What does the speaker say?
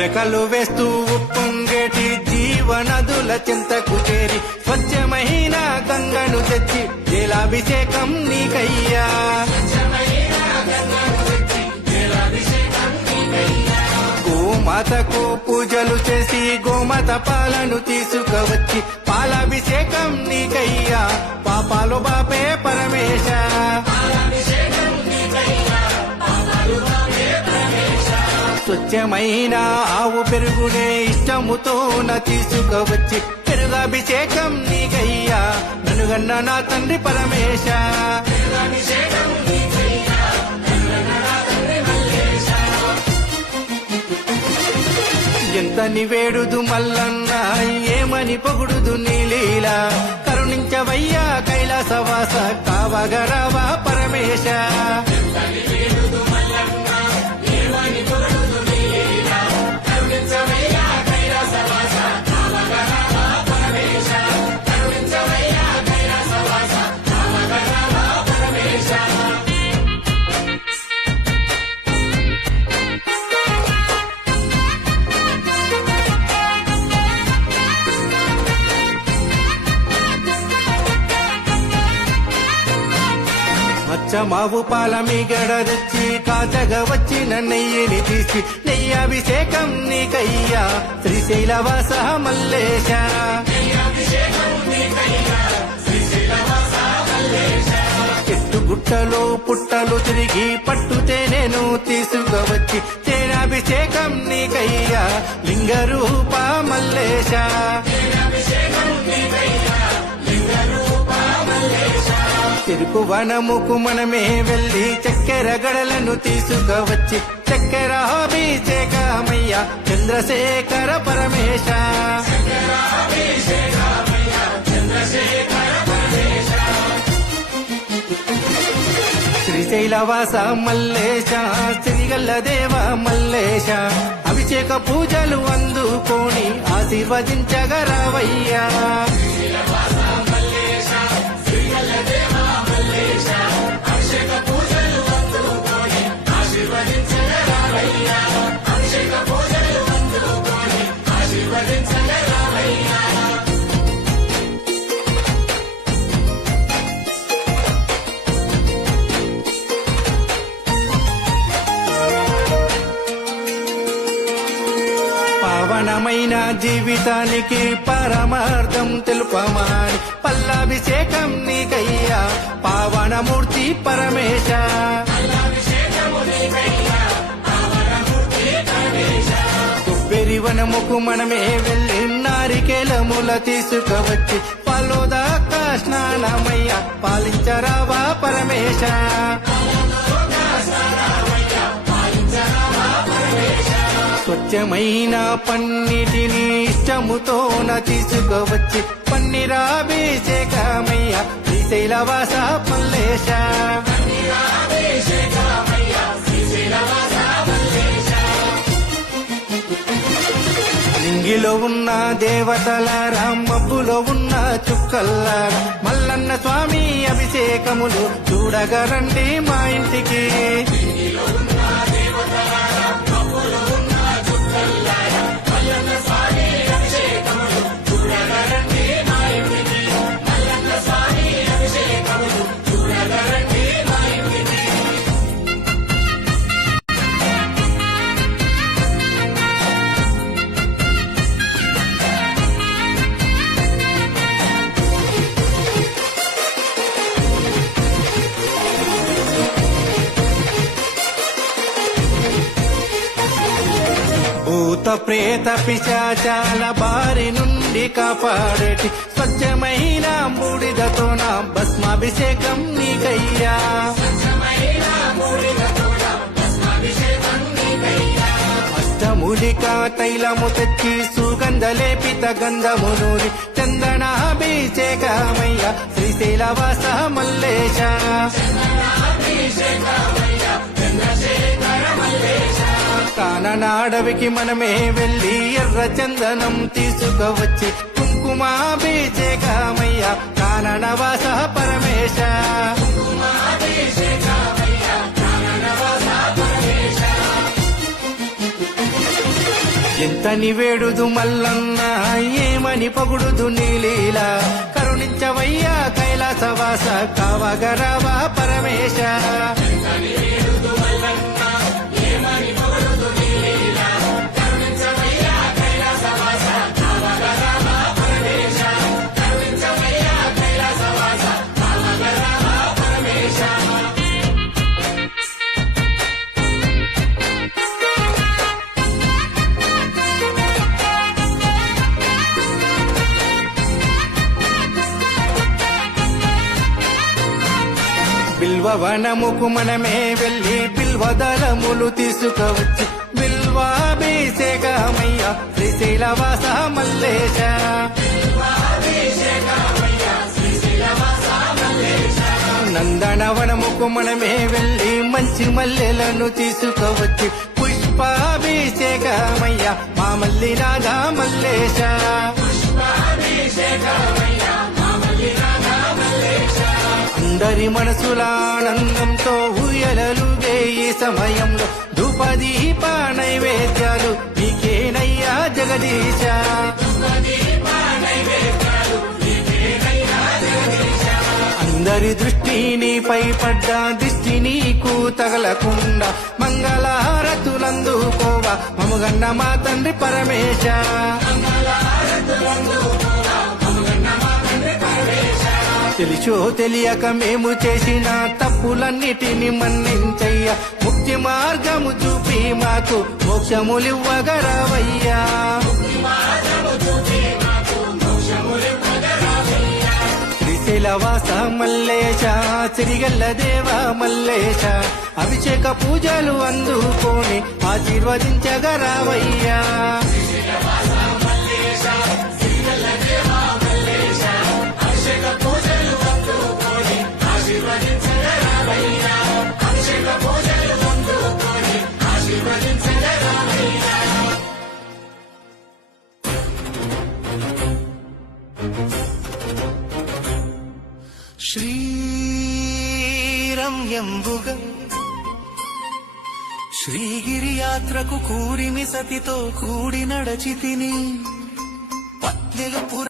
ఉరకలు వేస్తూ ఉప్పొంగేటి జీవనదుల చింతకు చేరి స్వచ్ఛమైన గంగను తెచ్చి జలాభిషేకం నీకయ్యా. గోమాతకు పూజలు చేసి గోమాత పాలను తీసుకువచ్చి పాలాభిషేకం నీకయ్యా. పాపాలు బాపే పరమేశ. స్వచ్ఛమైన ఆవు పెరుగునే ఇష్టముతో తీసుకువచ్చి పెరుగాభిషేకం నీకయ్యా. ననుగన్న నా తండ్రి పరమేశ. ఎంత నివేడుదు మల్లన్న ఏమని పొగుడుదు నీలీలా. కరుణించవయ్యా కైలాసవాస కావగరావా పరమేశ. మావు పాల మీగడ తెచ్చి కాచగా వచ్చిన నెయ్యిని తీసి నెయ్యాభిషేకం నీకయ్యా. శ్రీశైలవాస మల్లేశ. చెట్టు గుట్టలో పుట్టలు తిరిగి పట్టుతేనేను తీసుకువచ్చి తేనాభిషేకం నీకయ్యా. లింగరూప మల్లేశ. చెరుకు వనముకు మనమే వెళ్లి చక్కెర గడలను తీసుకువచ్చి చక్కెర అభిషేకమయ్య చంద్రశేఖర పరమేశ. శ్రీశైలవాస మల్లేశ శ్రీగల్ల దేవ మల్లేశ. అభిషేక పూజలు అందుకోని ఆశీర్వదించగరావయ్యా. పావనమైన జీవితానికి పరమార్థం తెలుపమాని పల్లాభిషేకం నీకయ్యా. పావనమూర్తి పరమేశ. కొబ్బెరివనముకు మనమే వెళ్ళి నారికేలముల తీసుకువచ్చి పాలోదాకా స్నానమయ్య పాలించరావా పరమేశ. స్వచ్ఛమైన పన్నిటిని ఇష్టముతో తీసుకువచ్చి పన్నీరాభిషేకమయ్య శ్రీశైలవాస మల్లేశ. లింగిలో ఉన్న దేవతలారా మబ్బులో ఉన్న చుక్కల్లారా మల్లన్న స్వామి అభిషేకములు చూడగరండి మా ఇంటికి. భూత ప్రేత పిశాచాల బారి నుండి కాపాడేటి స్వచ్ఛమైన బూడిదతో నా భస్మాభిషేకం నీకయ్యా. అష్టమూలికా తైలము తెచ్చి సుగంధలేపిత గంధమునూరి చందనాభిషేకమయ్య శ్రీశైలవాస మల్లేశ. కాననాడవికి మనమే వెళ్లి ఎర్ర చందనం తీసుకువచ్చి కుంకుమాభిషేకమయ్య కాననవాస పరమేశ. ఎంతని వేడుదు మల్లన్న ఏమని పొగుడుదు నీలీలా కరుణించవయ్యా కైలాసవాస కావగరావా పరమేశ బిల్వవనముకు మనమే వెళ్ళి బిల్వదళములు తీసుకువచ్చి బిల్వాభిషేకమయ్య శ్రీశైలవాస మల్లేశ నందనవనముకు మనమే వెళ్ళి మంచి మల్లెలను తీసుకువచ్చి పుష్పాభిషేకమయ్య మా మల్లినాథ మల్లేశ అందరి మనసుల ఆనందంతో ఊయలలుగే ఈ సమయంలో ధూపదీప నైవేద్యాలు నీకేనయ్యా జగదీశ అందరి దృష్టి నీపై పడ్డ దృష్టి నీకు తగలకుండా మంగళహారతులందుకోవా మముగన్న మా తండ్రి పరమేశ తెలిసో తెలియక మేము చేసిన తప్పులన్నిటిని మన్నించయ్యా ముక్తి మార్గము చూపి మాకు మోక్షములివ్వగరావయ్యా శ్రీశైలవాస మల్లేశ సిరిగల్ల దేవ మల్లేశ అభిషేక పూజలు అందుకొని ఆశీర్వదించగరావయ్యా శ్రీరంయంబుగ శ్రీగిరి యాత్రకు కూరిమి సతితో కూడి నడచితిని పత్నిల పుర